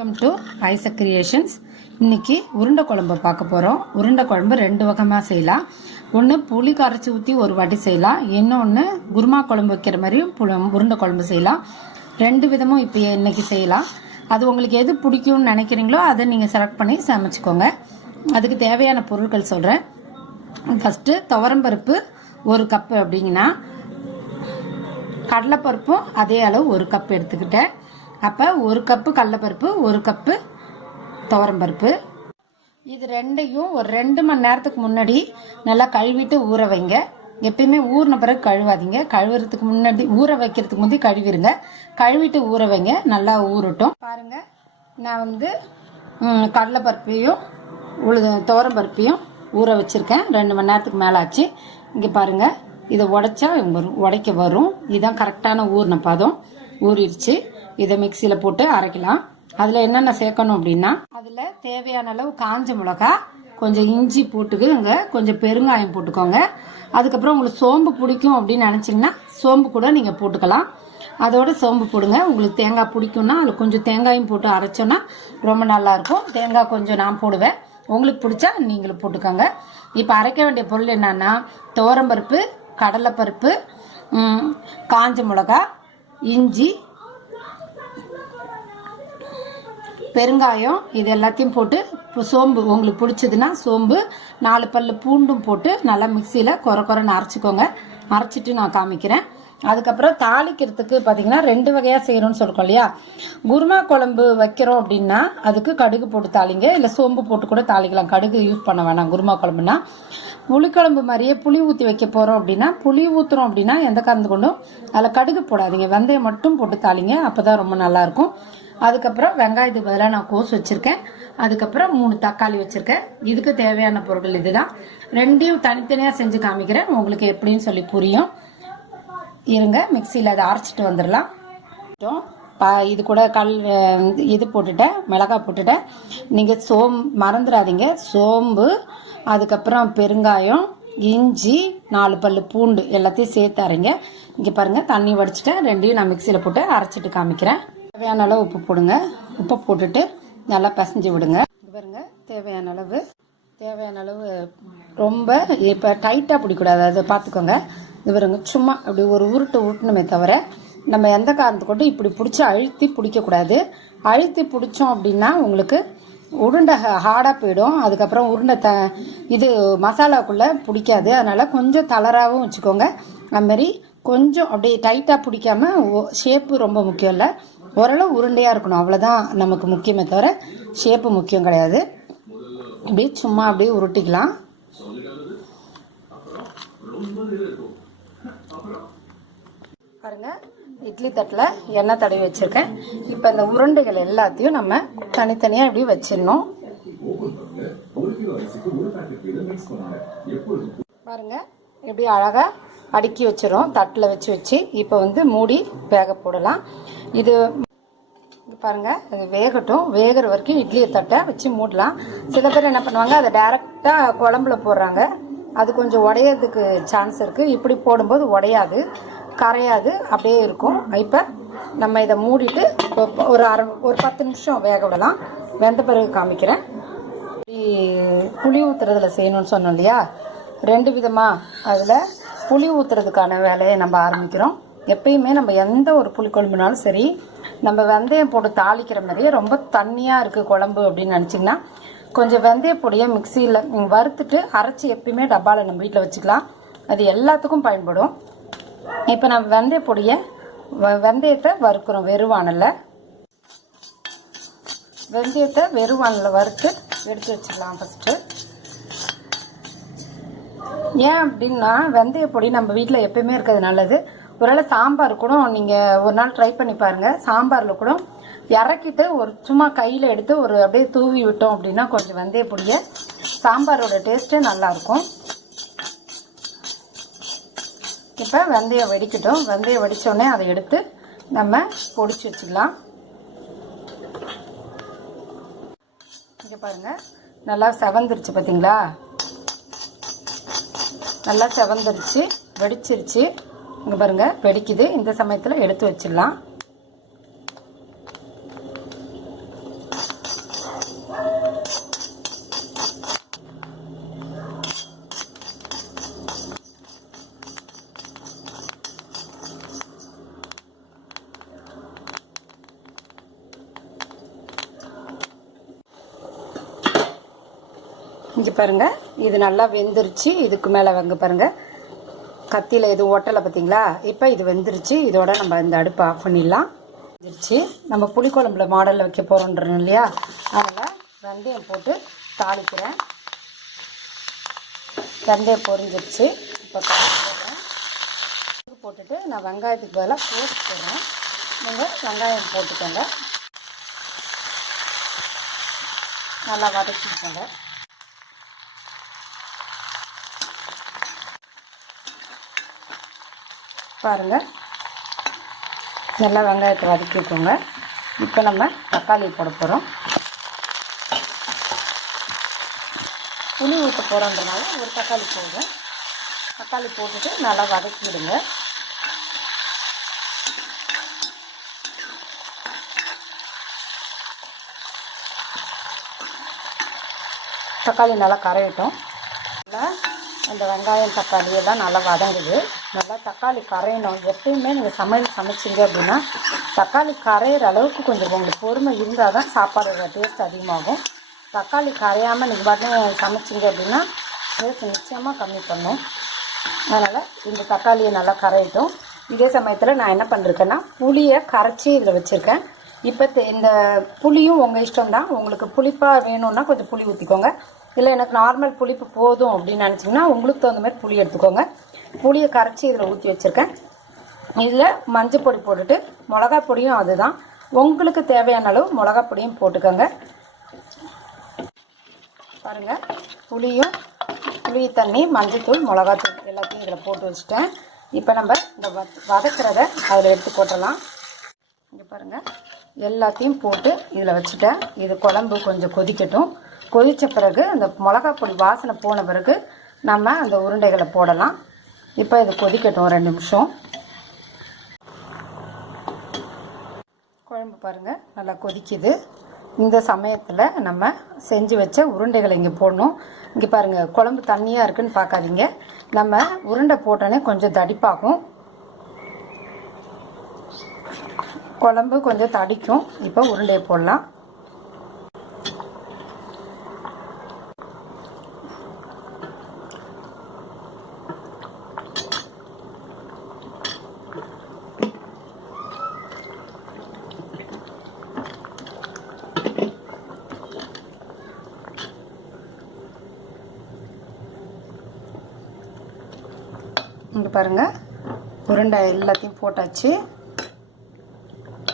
Welcome to Isaac creations. இன்னைக்கு உருண்டை குழம்பு பார்க்க போகிறோம். உருண்டை குழம்பு ரெண்டு வகமாக செய்யலாம். ஒன்று புளி கரைச்சி ஊற்றி ஒரு வாட்டி செய்யலாம், இன்னொன்று குருமா குழம்பு வைக்கிற மாதிரியும் உருண்டை குழம்பு செய்யலாம். ரெண்டு விதமும் இப்போ இன்னைக்கு செய்யலாம். அது உங்களுக்கு எது பிடிக்கும்னு நினைக்கிறீங்களோ அதை நீங்கள் செலக்ட் பண்ணி சமைச்சிக்கோங்க. அதுக்கு தேவையான பொருட்கள் சொல்கிறேன். ஃபஸ்ட்டு துவரம்பருப்பு 1 கப்பு அப்படிங்கன்னா, கடலைப்பருப்பும் அதே அளவு 1 கப் எடுத்துக்கிட்டேன். அப்போ 1 கப்பு கடலைப்பருப்பு, 1 கப்பு துவரம்பருப்பு. இது ரெண்டையும் ஒரு 2 மணி நேரத்துக்கு முன்னாடி நல்லா கழுவிட்டு ஊற வைங்க. எப்பயுமே ஊறின பிறகு கழுவாதீங்க. கழுவுறதுக்கு முன்னாடி, ஊற வைக்கிறதுக்கு முன்னாடி கழுவிடுங்க. கழுவிட்டு ஊற வைங்க, நல்லா ஊறட்டும். பாருங்க, நான் கடலைப்பருப்பையும் துவரம்பருப்பையும் ஊற வச்சிருக்கேன். 2 மணி நேரத்துக்கு மேலே ஆச்சு. இங்கே பாருங்க, இதை உடைச்சா உடைக்க வரும். இதுதான் கரெக்டான ஊறின பதம். ஊறிடுச்சு. இதை மிக்சியில் போட்டு அரைக்கலாம். அதில் என்னென்ன சேர்க்கணும் அப்படின்னா, அதில் தேவையான அளவு காஞ்ச மிளகா, கொஞ்சம் இஞ்சி போட்டுக்கோங்க, கொஞ்சம் பெருங்காயம் போட்டுக்கோங்க. அதுக்கப்புறம் உங்களுக்கு சோம்பு பிடிக்கும் அப்படின்னு நினச்சிங்கன்னா சோம்பு கூட நீங்கள் போட்டுக்கலாம். அதோட சோம்பு போடுங்க. உங்களுக்கு தேங்காய் பிடிக்கும்னா அதில் கொஞ்சம் தேங்காயும் போட்டு அரைச்சோன்னா ரொம்ப நல்லாயிருக்கும். தேங்காய் கொஞ்சம் நான் போடுவேன், உங்களுக்கு பிடிச்சா நீங்களும் போட்டுக்கோங்க. இப்போ அரைக்க வேண்டிய பொருள் என்னன்னா, துவரம்பருப்பு, கடலைப்பருப்பு, காஞ்ச மிளகா, இஞ்சி, பெருங்காயம், இது எல்லாத்தையும் போட்டு, சோம்பு உங்களுக்கு பிடிச்சதுன்னா சோம்பு, 4 பல்லு பூண்டும் போட்டு நல்லா மிக்சியில் குறைன்னு அரைச்சிக்கோங்க. அரைச்சிட்டு நான் காமிக்கிறேன். அதுக்கப்புறம் தாளிக்கிறதுக்கு பார்த்தீங்கன்னா 2 வகையாக செய்யணும்னு சொல்லிருக்கோம் இல்லையா. குருமா குழம்பு வைக்கிறோம் அப்படின்னா அதுக்கு கடுகு போட்டு தாளிங்க, இல்லை சோம்பு போட்டு கூட தாளிக்கலாம். கடுகு யூஸ் பண்ண வேணாம் குருமா குழம்புனா. புளிக்குழம்பு மாதிரியே புளி ஊற்றி வைக்க போகிறோம் அப்படின்னா, புளி ஊற்றுறோம் அப்படின்னா எந்த காரணத்து கொண்டும் அதில் கடுகு போடாதீங்க, வெந்தயம் மட்டும் போட்டு தாளிங்க. அப்போ தான் ரொம்ப நல்லாயிருக்கும். அதுக்கப்புறம் வெங்காயத்துக்கு பதிலாக நான் கோஸ் வச்சுருக்கேன். அதுக்கப்புறம் 3 தக்காளி வச்சுருக்கேன். இதுக்கு தேவையான பொருட்கள் இதுதான். ரெண்டையும் தனித்தனியாக செஞ்சு காமிக்கிறேன், உங்களுக்கு எப்படின்னு சொல்லி புரியும். இருங்க, மிக்சியில் அதை அரைச்சிட்டு வந்துடலாம். இது கூட இது போட்டுட்டேன், மிளகாய் போட்டுட்டேன். நீங்கள் மறந்துடாதீங்க, சோம்பு, அதுக்கப்புறம் பெருங்காயம், இஞ்சி, 4 பல்லு பூண்டு எல்லாத்தையும் சேர்த்து அரைங்க. இங்கே பாருங்கள், தண்ணி வடிச்சிட்டேன். ரெண்டையும் நான் மிக்சியில் போட்டு அரைச்சிட்டு காமிக்கிறேன். தேவையான அளவு உப்பு போடுங்க. உப்பை போட்டுட்டு நல்லா பிசைஞ்சு விடுங்க. இது பாருங்க, தேவையான அளவு ரொம்ப இப்போ டைட்டாக பிடிக்கூடாது, அதை பார்த்துக்கோங்க. இது பாருங்க, சும்மா அப்படி ஒரு உருட்டணுமே தவிர நம்ம எந்த காரணத்துக்கு இப்படி பிடிச்சி அழுத்தி பிடிக்கக்கூடாது. அழுத்தி பிடிச்சோம் அப்படின்னா உங்களுக்கு உருண்டை ஹார்டாக போயிடும். அதுக்கப்புறம் உருண்டை இது மசாலாக்குள்ளே பிடிக்காது. அதனால் கொஞ்சம் தளராகவும் வச்சுக்கோங்க. அதுமாரி கொஞ்சம் அப்படியே டைட்டாக பிடிக்காம, ஷேப்பு ரொம்ப முக்கியம் இல்லை, ஓரளவு உருண்டையாக இருக்கணும், அவ்வளோதான் நமக்கு முக்கியமே தவிர ஷேப்பு முக்கியம் கிடையாது. இப்படி சும்மா அப்படியே உருட்டிக்கலாம். பாருங்க, இட்லி தட்டில் எண்ணெய் தடவி வச்சுருக்கேன். இப்போ இந்த உருண்டைகள் எல்லாத்தையும் நம்ம தனித்தனியாக இப்படி வச்சிடணும். பாருங்க, இப்படி அழகாக அடுக்கி வச்சிடும், தட்டில் வச்சு இப்போ மூடி வேக போடலாம். இது பாருங்க, அது வேகட்டும். வேகிற வரைக்கும் இட்லியை தட்டை வச்சு மூடலாம். சில பேர் என்ன பண்ணுவாங்க, அதை டைரெக்டாக குழம்புல போடுறாங்க. அது கொஞ்சம் உடையறதுக்கு சான்ஸ் இருக்குது. இப்படி போடும்போது உடையாது, கரையாது, அப்படியே இருக்கும். இப்போ நம்ம இதை மூடிட்டு ஒரு 10 நிமிஷம் வேக விடலாம். வெந்த பிறகு காமிக்கிறேன். புளி ஊற்றுறதுல செய்யணும்னு சொன்னோம் இல்லையா, 2 விதமாக அதில் புளி ஊற்றுறதுக்கான வேலையை நம்ம ஆரம்பிக்கிறோம். எப்பயுமே நம்ம எந்த ஒரு புளிக்குழம்புனாலும் சரி, நம்ம வெந்தயம் போட்டு தாளிக்கிற மாதிரியே ரொம்ப தண்ணியாக இருக்குது குழம்பு அப்படின்னு நினச்சிங்கன்னா, கொஞ்சம் வெந்தய பொடியை மிக்சியில் வறுத்துட்டு அரைச்சி எப்பயுமே டப்பாவில் நம்ம வீட்டில் வச்சுக்கலாம். அது எல்லாத்துக்கும் பயன்படும். இப்போ நம்ம வெந்தயத்தை வறுக்கிறோம் வெறுவானலில். வெந்தயத்தை வெறுவானலில் வறுத்து எடுத்து வச்சுக்கலாம் ஃபஸ்ட்டு. ஏன் அப்படின்னா, வெந்தய பொடி நம்ம வீட்டில் எப்பயுமே இருக்கிறது நல்லது. ஒருவேளை சாம்பார் கூட நீங்கள் ஒரு நாள் ட்ரை பண்ணி பாருங்கள். சாம்பாரில் கூட இறக்கிட்டு சும்மா கையில் எடுத்து அப்படியே தூவி விட்டோம் அப்படின்னா கொஞ்சம் வெந்தய பொடியை, சாம்பாரோட டேஸ்ட்டே நல்லாயிருக்கும். இப்போ வெந்தயம் வெடிக்கட்டும். வெந்தயம் வெடித்தோடனே அதை எடுத்து நம்ம பொடிச்சு வச்சுக்கலாம். இங்கே பாருங்கள், நல்லா செவந்துருச்சு பார்த்தீங்களா, நல்லா செவந்துருச்சு, வெடிச்சிருச்சு. இங்கே பாருங்கள், வெடிக்குது. இந்த சமயத்தில் எடுத்து வச்சிடலாம். இங்கே பாருங்கள், இது நல்லா வெந்துருச்சு. இதுக்கு மேலே வந்து பாருங்கள், கத்தியில் எதுவும் ஒட்டலை பார்த்தீங்களா? இப்போ இது வெந்துருச்சு. இதோட நம்ம இந்த அடுப்பை ஆஃப் பண்ணிடலாம். வெந்துருச்சு. நம்ம புளிக்குழம்புல மாடலில் வைக்க போகிறோன்றோம் இல்லையா, அதனால் வெந்தயம் போட்டு தாளிக்கிறேன். வெந்தயம் பொரிஞ்சிருச்சு. இப்போ போட்டுட்டு நான் வெங்காயத்துக்கு பதிலாக போஸ்ட் போடுறேன். நீங்கள் வெங்காயம் போட்டுக்கோங்க, நல்லா வதக்கிக்கோங்க. பாருங்கள், நல்லா வெங்காயத்தை வதக்கிக்கோங்க. இப்போ நம்ம தக்காளி போட போகிறோம். புளி ஊற்ற போகிறோன்றனால ஒரு தக்காளி போடுங்க. தக்காளி போட்டுட்டு நல்லா வதக்கிடுங்க. தக்காளி நல்லா கரையட்டும். நல்லா அந்த வெங்காயம் தக்காளி எல்லாம் நல்லா வதங்குது. நல்லா தக்காளி கரையணும். எப்பயுமே நீங்கள் சமைச்சிங்க அப்படின்னா தக்காளி கரையிற அளவுக்கு கொஞ்சம் உங்களுக்கு பொறுமை இருந்தால் தான் சாப்பாடோட டேஸ்ட் அதிகமாகும். தக்காளி கரையாமல் நீங்கள் பாட்டு சமைச்சிங்க அப்படின்னா டேஸ்ட் நிச்சயமாக கம்மி பண்ணும். அதனால் இந்த தக்காளியை நல்லா கரையட்டும். இதே சமயத்தில் நான் என்ன பண்ணிருக்கேன்னா புளியை கரைச்சி இதில் வச்சுருக்கேன். இப்போ இந்த புளியும் உங்கள் இஷ்டம் தான். உங்களுக்கு புளிப்பாக வேணும்னா கொஞ்சம் புளி ஊற்றிக்கோங்க. இல்லை எனக்கு நார்மல் புளிப்பு போதும் அப்படின்னு நினச்சிங்கன்னா உங்களுக்கு தகுந்த மாதிரி புளி எடுத்துக்கோங்க. புளியை கரைச்சி இதில் ஊற்றி வச்சுருக்கேன். இதில் மஞ்சள் பொடி போட்டுட்டு மிளகா பொடியும் அதுதான், உங்களுக்கு தேவையான அளவு மிளகா பொடியும் போட்டுக்கோங்க. பாருங்கள், புளி தண்ணி, மஞ்சள்தூள், மிளகாத்தூள் எல்லாத்தையும் இதில் போட்டு வச்சுட்டேன். இப்போ நம்ம இந்த வதக்கிறத அதில் எடுத்து போட்டுடலாம். இங்கே பாருங்கள், எல்லாத்தையும் போட்டு இதில் வச்சுட்டேன். இது குழம்பு கொஞ்சம் கொதிக்கட்டும். கொதித்த பிறகு அந்த மிளகா பொடி வாசனை போன பிறகு நம்ம அந்த உருண்டைகளை போடலாம். இப்போ இது கொதிக்கட்டும் 2 நிமிஷம். குழம்பு பாருங்கள் நல்லா கொதிக்குது. இந்த சமயத்தில் நம்ம செஞ்சு வச்ச உருண்டைகளை இங்கே போடணும். இங்கே பாருங்கள், குழம்பு தண்ணியாக இருக்குதுன்னு பார்க்காதீங்க. நம்ம உருண்டை போட்டோன்னே கொஞ்சம் தடிப்பாகும், குழம்பு கொஞ்சம் தடிக்கும். இப்போ உருண்டையை போடலாம். இங்கே பாருங்கள், உருண்டை எல்லாத்தையும் போட்டாச்சு.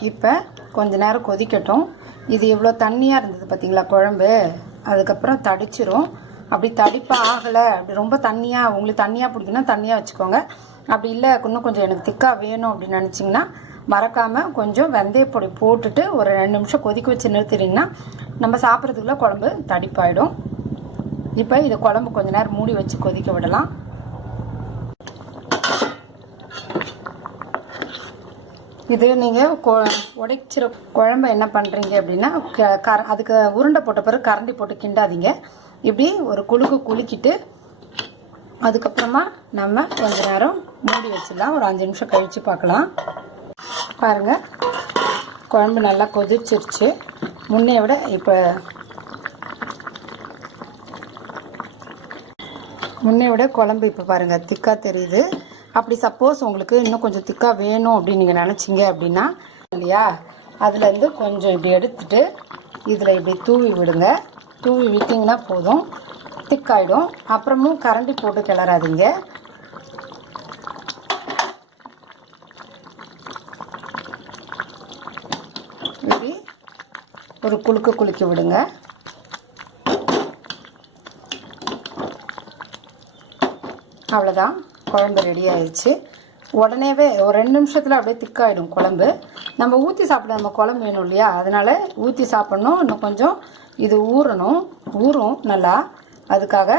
இப்போ கொஞ்ச நேரம் கொதிக்கட்டும். இது எவ்வளோ தண்ணியாக இருந்தது பார்த்தீங்களா குழம்பு, அதுக்கப்புறம் தடிச்சிரும். அப்படி தடிப்பாக ஆகலை, அப்படி ரொம்ப தண்ணியாக உங்களுக்கு தண்ணியாக பிடிக்குன்னா தண்ணியாக வச்சுக்கோங்க. அப்படி இல்லை இன்னும் கொஞ்சம் எனக்கு திக்காக வேணும் அப்படின்னு நினச்சிங்கன்னா மறக்காமல் கொஞ்சம் வெந்தயப்பொடி போட்டுட்டு ஒரு 2 நிமிஷம் கொதிக்க வச்சு நிறுத்திட்டிங்கன்னா நம்ம சாப்பிட்றதுக்குள்ள குழம்பு தடிப்பாயிடும். இப்போ இதை குழம்பு கொஞ்ச நேரம் மூடி வச்சு கொதிக்க விடலாம். இது நீங்கள் உடைச்சிற குழம்பு என்ன பண்ணுறீங்க அப்படின்னா அதுக்கு உருண்டை போட்ட பிறகு கரண்டி போட்டு கிண்டாதீங்க. இப்படி ஒரு குலுக்கிட்டு அதுக்கப்புறமா நம்ம கொஞ்ச நேரம் மூடி வச்சிடலாம். ஒரு 5 நிமிஷம் கழித்து பார்க்கலாம். பாருங்கள், குழம்பு நல்லா கொதிச்சிருச்சு. முன்னைய விட குழம்பு இப்போ பாருங்கள் திக்காக தெரியுது. அப்படி சப்போஸ் உங்களுக்கு இன்னும் கொஞ்சம் திக்காக வேணும் அப்படின்னு நீங்கள் நினச்சிங்க அப்படின்னா இல்லையா, அதுலேருந்து கொஞ்சம் இப்படி எடுத்துட்டு இதில் இப்படி தூவி விடுங்க. தூவி விட்டிங்கன்னா போதும், திக்காயிடும். அப்புறமும் கரண்டி போட்டு கிளறாதீங்க. இப்படி ஒரு குலுக்கி விடுங்க. அவ்வளோதான், குழம்பு ரெடி ஆயிடுச்சு. உடனேவே ஒரு 2 நிமிஷத்தில் அப்படியே திக்காயிடும் குழம்பு. நம்ம ஊற்றி சாப்பிட நம்ம குழம்பு வேணும் இல்லையா, அதனால் ஊற்றி சாப்பிட்ணும். இன்னும் கொஞ்சம் இது ஊறும் நல்லா. அதுக்காக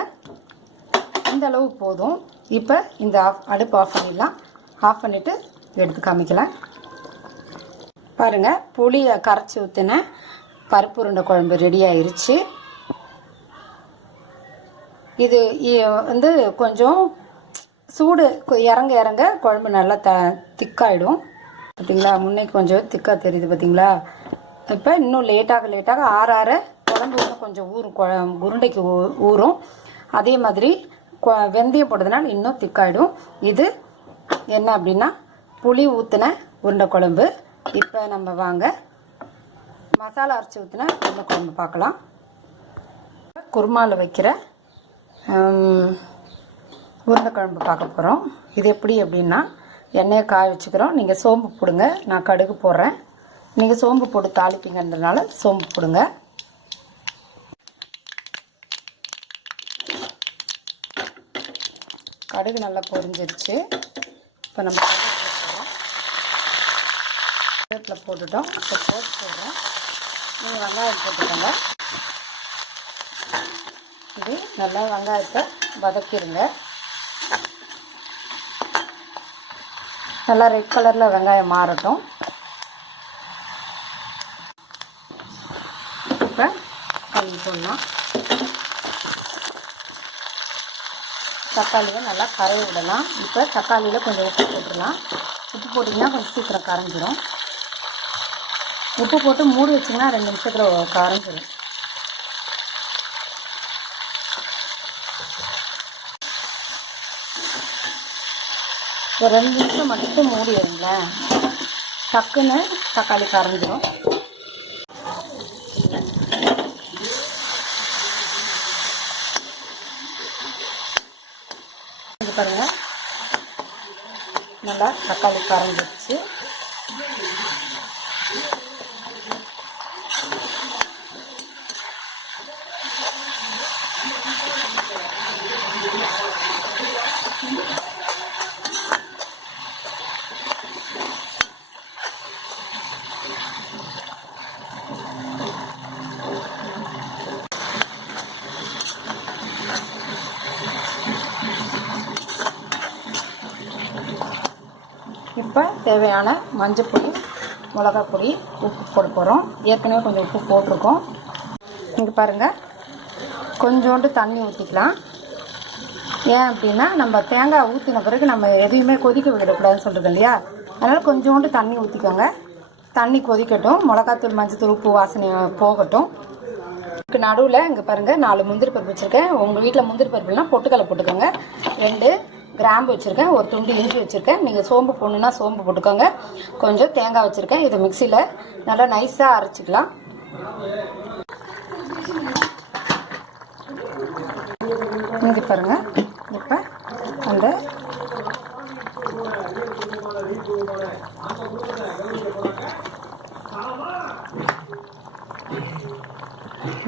இந்த அளவு போதும். இப்போ இந்த அடுப்பு ஆஃப் பண்ணிடலாம். ஆஃப் பண்ணிவிட்டு எடுத்து காமிக்கலாம். பாருங்கள், புளியை கரைச்சி ஊற்றின பருப்பு உருண்டை குழம்பு ரெடி ஆயிடுச்சு. இது வந்து கொஞ்சம் சூடு இறங்க குழம்பு நல்லா திக்காயிடும். பார்த்தீங்களா, முன்னைக்கு கொஞ்சம் திக்காக தெரியுது பார்த்தீங்களா. இப்போ இன்னும் லேட்டாக ஆற குழம்பு வந்து கொஞ்சம் உருண்டைக்கு ஊறும். அதே மாதிரி வெந்தயம் போட்டதுனால இன்னும் திக்காயிடும். இது என்ன அப்படின்னா புளி ஊற்றின உருண்டை குழம்பு. இப்போ நம்ம வாங்க மசாலா அரைச்சி ஊற்றின உருண்டை குழம்பு பார்க்கலாம். குருமாவில் வைக்கிற உருண்டை குழம்பு பார்க்க போகிறோம். இது எப்படி அப்படின்னா எண்ணெயை காய வச்சுக்கிறோம். நீங்கள் சோம்பு போடுங்க, நான் கடுகு போடுறேன். நீங்கள் சோம்பு போட்டு தாளிப்பீங்கன்றதுனால சோம்பு போடுங்க. கடுகு நல்லா பொரிஞ்சிருச்சு. இப்போ நம்ம கருவேப்பிலை போட்டுட்டோம். இப்போ போடுறோம். நீங்கள் வெங்காயம் போட்டுக்கோங்க. இது நல்லா வெங்காயத்தை வதக்கிடுங்க. நல்லா ரெட் கலரில் வெங்காயம் மாறட்டும். இப்போ கழுவி போடலாம். தக்காளியை நல்லா கரைய விடலாம். இப்போ தக்காளியில் கொஞ்சம் உப்பு போட்டுடலாம். உப்பு போட்டிங்கன்னா கொஞ்சம் சீக்கிரம் கரைஞ்சிடும். உப்பு போட்டு மூடி வச்சிங்கன்னா 2 நிமிஷத்தில் கரைஞ்சிடும். ஒரு 2 நிமிஷம் மட்டும் மூடி வைங்களேன், டக்குன்னு தக்காளி கரைஞ்சிடும். இது பாருங்கள், நல்லா தக்காளி கரைஞ்சிடுச்சு. இப்போ தேவையான மஞ்சள் பொடி, மிளகாய் பொடி, உப்பு போட போகிறோம். ஏற்கனவே கொஞ்சம் உப்பு போட்டிருக்கோம். இங்கே பாருங்கள், கொஞ்சோண்டு தண்ணி ஊற்றிக்கலாம். ஏன் அப்படின்னா நம்ம தேங்காய் ஊற்றின பிறகு நம்ம எதையுமே கொதிக்க விடக்கூடாதுன்னு சொல்கிறது இல்லையா, அதனால் கொஞ்சோண்டு தண்ணி ஊற்றிக்கோங்க. தண்ணி கொதிக்கட்டும். மிளகாத்தூள், மஞ்சத்தூள், உப்பு வாசனை போகட்டும். இதுக்கு நடுவில் இங்கே பாருங்கள் 4 முந்திரி பருப்பு வச்சுருக்கேன். உங்கள் வீட்டில் முந்திரி பருப்புலாம் பொட்டுக்கடலை போட்டுக்கோங்க. 2 கிராம்பு வச்சுருக்கேன். ஒரு துண்டு இஞ்சி வச்சுருக்கேன். நீங்கள் சோம்பு போடணுன்னா சோம்பு போட்டுக்கோங்க. கொஞ்சம் தேங்காய் வச்சுருக்கேன். இதை மிக்சியில் நல்லா நைஸாக அரைச்சிக்கலாம். இங்கே பாருங்கள், இப்போ அந்த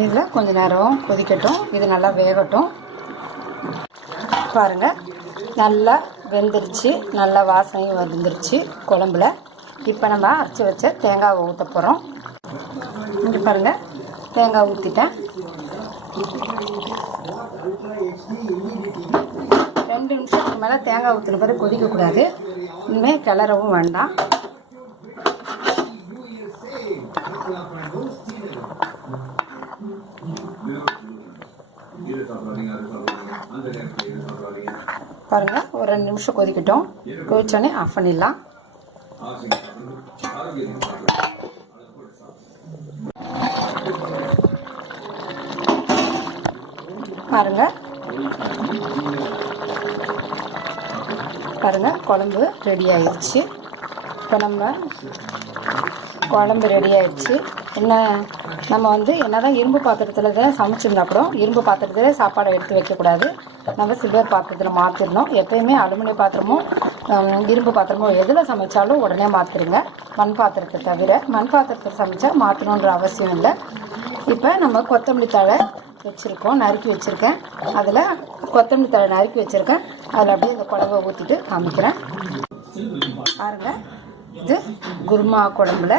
இதில் கொஞ்ச நேரம் கொதிக்கட்டும். இது நல்லா வேகட்டும். பாருங்கள், நல்லா வெந்துருச்சு. நல்லா வாசனையும் வந்துருச்சு குழம்புல. இப்போ நம்ம அரைச்சி வச்ச தேங்காவை ஊற்ற போகிறோம். இங்கே பாருங்கள், தேங்காய் ஊற்றிட்டேன். 2 நிமிஷத்துக்கு மேலே தேங்காய் ஊற்றின பிறகு கொதிக்கக்கூடாது. இனிமேல் கிளறவும் வேண்டாம். பாருங்கள், ஒரு 2 நிமிஷம் கொதிக்கட்டும். கொதிச்சோடனே ஆஃப் பண்ணிடலாம். பாருங்கள் குழம்பு ரெடி ஆயிடுச்சு. இப்போ நம்ம குழம்பு ரெடி ஆயிடுச்சு. என்ன நம்ம வந்து என்னதான் இரும்பு பாத்திரத்தில் தான் சமைச்சிருந்தா கூட இரும்பு பாத்திரத்தில் சாப்பாடை எடுத்து வைக்கக்கூடாது. நம்ம சில்வர் பாத்திரத்தில் மாற்றிடணும். எப்பயுமே அலுமினிய பாத்திரமும் இரும்பு பாத்திரமும் எதில் சமைச்சாலும் உடனே மாற்றிடுங்க. மண் பாத்திரத்தை தவிர. மண் பாத்திரத்தை சமைச்சா மாற்றணுன்ற அவசியம் இல்லை. இப்போ நம்ம கொத்தமல்லி தழை வச்சுருக்கோம், நறுக்கி வச்சுருக்கேன். அதில் கொத்தமல்லி தழை நறுக்கி வச்சுருக்கேன். அதில் அப்படியே இந்த குழம்பை ஊற்றிட்டு காமிக்கிறேன். பாருங்கள், இது குருமா குழம்புல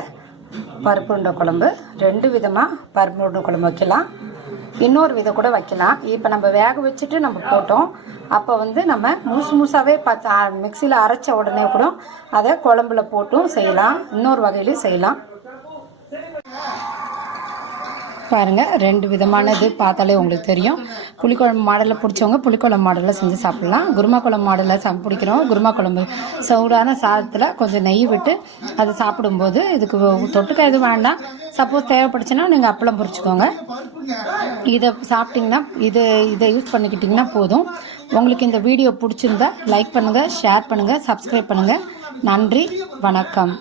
பருப்பு உருண்டை குழம்பு. 2 விதமாக பருப்பு உருண்டை குழம்பு வைக்கலாம். இன்னொரு விதம் கூட வைக்கலாம். இப்போ நம்ம வேக வச்சுட்டு நம்ம போட்டோம். அப்போ வந்து நம்ம முழுசாகவே மிக்சியில் அரைச்ச உடனே கூட அதை குழம்புல போட்டும் செய்யலாம். இன்னொரு வகையிலையும் செய்யலாம். பாருங்கள், 2 விதமானது பார்த்தாலே உங்களுக்கு தெரியும். புளிக்குழம்பு மாடலில் பிடிச்சவங்க புளிக்குழம்பு மாடலில் செஞ்சு சாப்பிட்லாம். குருமா குழம்பு மாடலில் பிடிக்கிறவங்க குருமா குழம்பு சூடான சாதத்தில் கொஞ்சம் நெய் விட்டு அதை சாப்பிடும்போது இதுக்கு தொட்டுக்க எதுவும் வேண்டாம். சப்போஸ் தேவைப்படுச்சுன்னா நீங்கள் அப்பளம் பொரிச்சுக்கோங்க. இதை சாப்பிட்டிங்கன்னா இதை யூஸ் பண்ணிக்கிட்டிங்கன்னா போதும். உங்களுக்கு இந்த வீடியோ பிடிச்சிருந்தா லைக் பண்ணுங்கள், ஷேர் பண்ணுங்கள், சப்ஸ்கிரைப் பண்ணுங்கள். நன்றி, வணக்கம்.